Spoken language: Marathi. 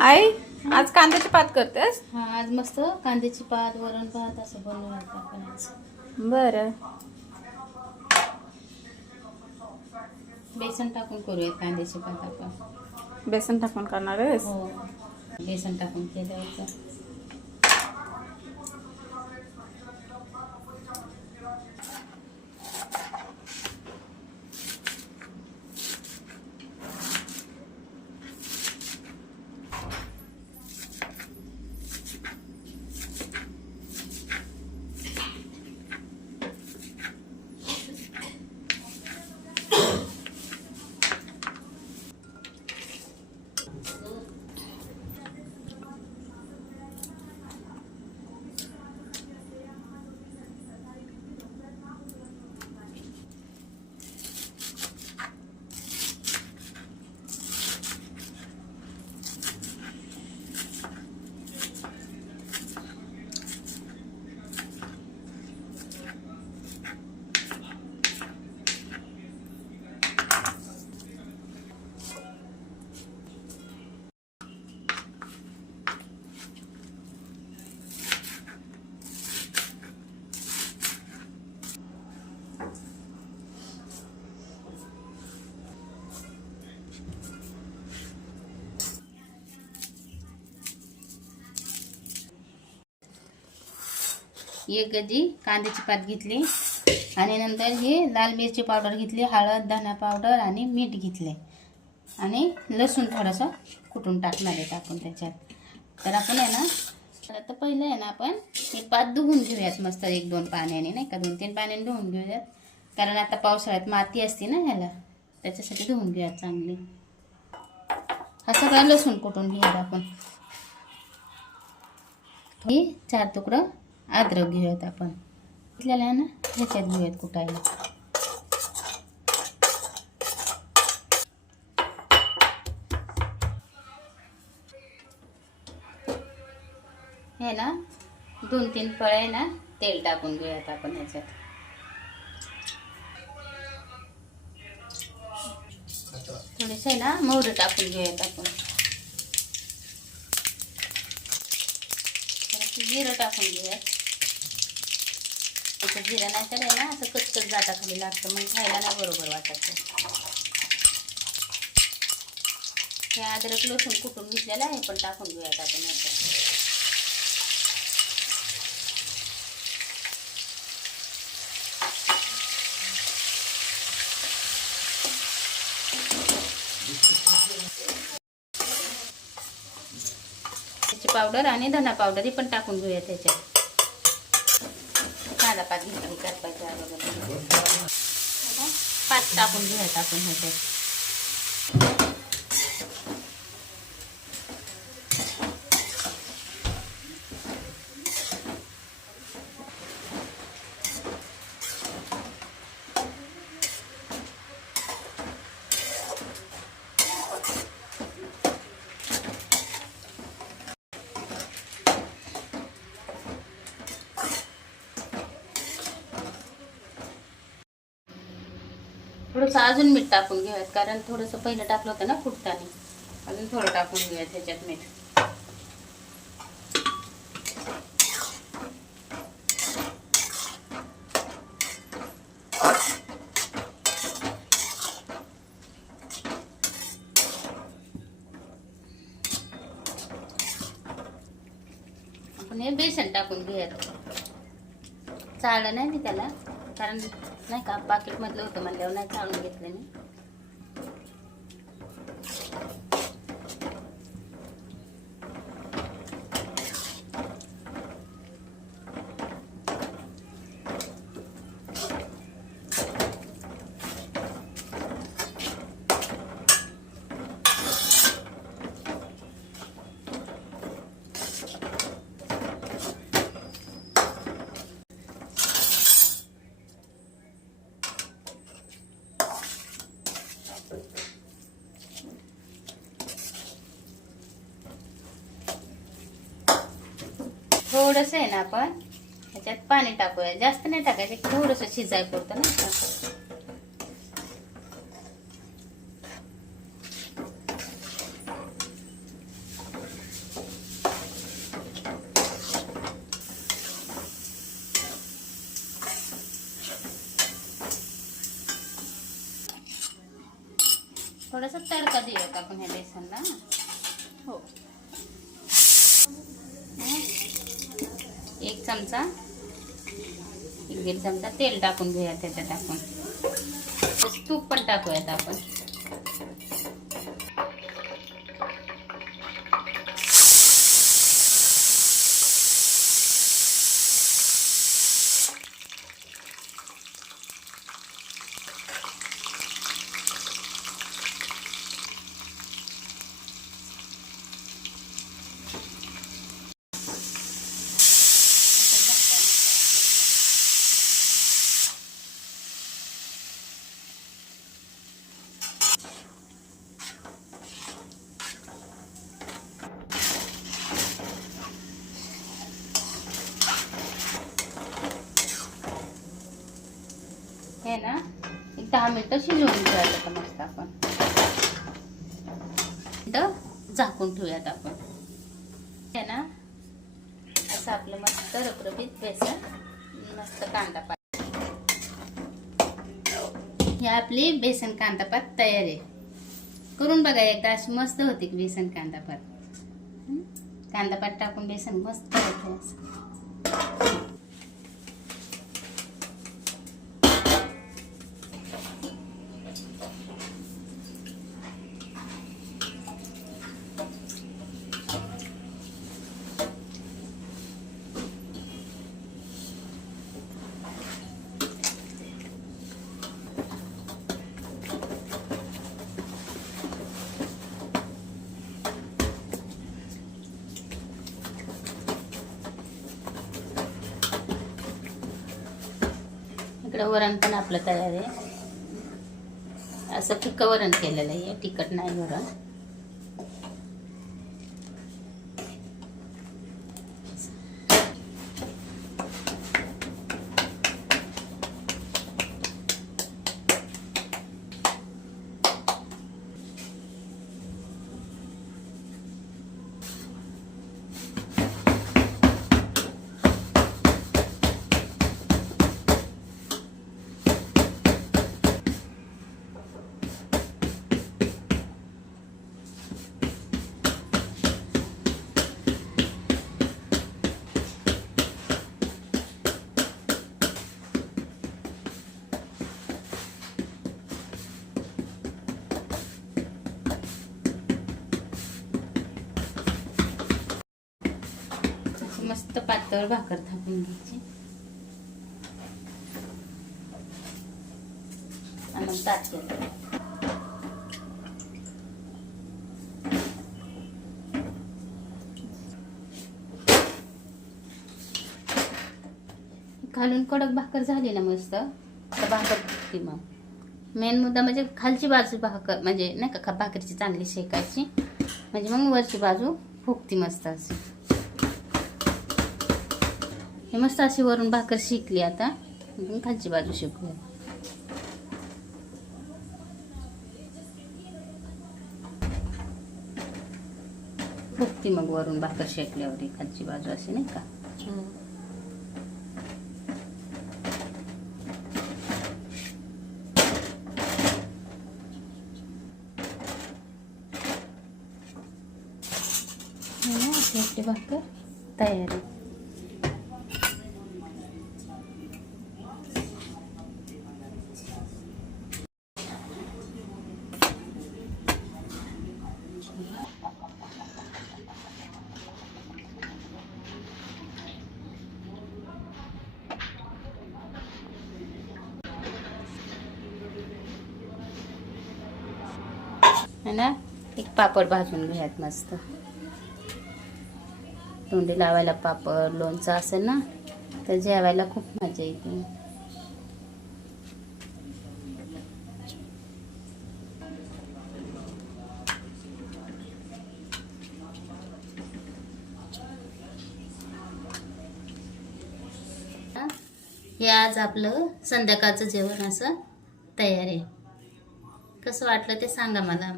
आई आज कांद्याची पात करतेस? हा आज मस्त कांद्याची पात वरण भात असं बनवून आपण आज. बरं. बेसन टाकून करूयात कांद्याची पात आपण. बेसन टाकून करणार आहेस? हो. बेसन टाकून केलं एक गजी कांद्याची पात घेतली आणि नंतर हे लाल मिरची पावडर घेतली हळद धना पावडर आणि मीठ घेतले आणि लसूण थोडंसं कुटून टाकणार आहेत आपण त्याच्यात. तर आपण आहे ना तर आता पहिलं आहे ना आपण हे पात धुवून घेऊयात मस्त एक दोन पाण्याने नाही का? दोन तीन पाण्याने धुवून घेऊयात. कारण आता पावसाळ्यात माती असते ना ह्याला त्याच्यासाठी धुवून घेऊयात चांगली. हा सगळा लसूण कुटून घेऊयात आपण. हे चार तुकडं अद्रक घेऊयात आपण. घेतलेलं आहे ना ह्याच्यात घेऊयात कुटायला. हे ना दोन तीन फळे ना तेल टाकून घेऊयात आपण ह्याच्यात. थोडेसे ना मोहरी टाकून घेऊयात आपण. जिरं टाकून घेऊयात. त्याचं जिरा नाही तर आहे ना असं कचकच जाटाखाली लागतं मग खायला ना बरोबर वाटायचं हे अद्रक लसूण कुटून घेतलेलं आहे? पण टाकून घेऊयात आपण याच्यात त्याची पावडर आणि धना पावडर ही पण टाकून घेऊया त्याच्यात. कांदा पाच घेतली करपायच्या पाच टाकून घ्यायचं आपण ह्याच्यात थोडंसं अजून मीठ टाकून घेऊयात कारण थोडंसं पहिलं टाकलं होतं ना फुटताना. अजून थोडं टाकून घेऊयात त्याच्यात मीठ. आपण हे बेसन टाकून घेऊयात. चाळलं नाही मी त्याला? कारण नाही का पाकिटमधलं होतं म्हणल्यावर नाही चाळून घेतलं मी. थोडस आहे ना आपण ह्याच्यात पाणी टाकूया. जास्त नाही टाकायचं थोडंसं शिजाय करतो ना थोडासा तडका देऊयात आपण ह्या बेसनला. एक चमचा. एक दीड चमचा तेल टाकून घेऊया त्याच्यात टाकून तूप पण टाकूयात आपण हे ना एक दहा मिनिटं शिजवून ठेवायचं आता मस्त आपण? मिनिटं झाकून ठेवूयात आपण. हे ना असं आपलं मस्त रबरबीत बेसन मस्त कांदा पात. ही आपली बेसन कांदा पात तयार आहे. करून बघा एकदा अशी मस्त होती की बेसन कांदा पात. कांदा पात टाकून बेसन मस्त होते असं. इकडं वरण पण आपलं तयार आहे. असं फिक्क वरण केलेलं आहे तिखट नाही वरण. मस्त पातळ भाकर थापून घ्यायची. आणि मग ताट घालून कडक भाकर झाली ना मस्त. तर भाकर फुगती मग. मेन मुद्दा म्हणजे खालची बाजू भाकर म्हणजे नाही का भाकरीची चांगली शेकायची. म्हणजे मग वरची बाजू फुगती मस्त अशी. हे मस्त अशी वरून भाकर शिकली आता मग खालची बाजू शिकूया फुगती मग वरून भाकर शेकल्यावर ही खालची बाजू अशी नाही का हे ना, अशी आपली भाकर तयार आहे है ना? एक पापड भाजून घ्यायत मस्त. तोंडी लावायला पापड लोणचं असेल ना तर जेवायला खूप मजा येते. हे आज आपलं संध्याकाळचं जेवण असं तयार आहे. कसं वाटलं ते सांगा मला.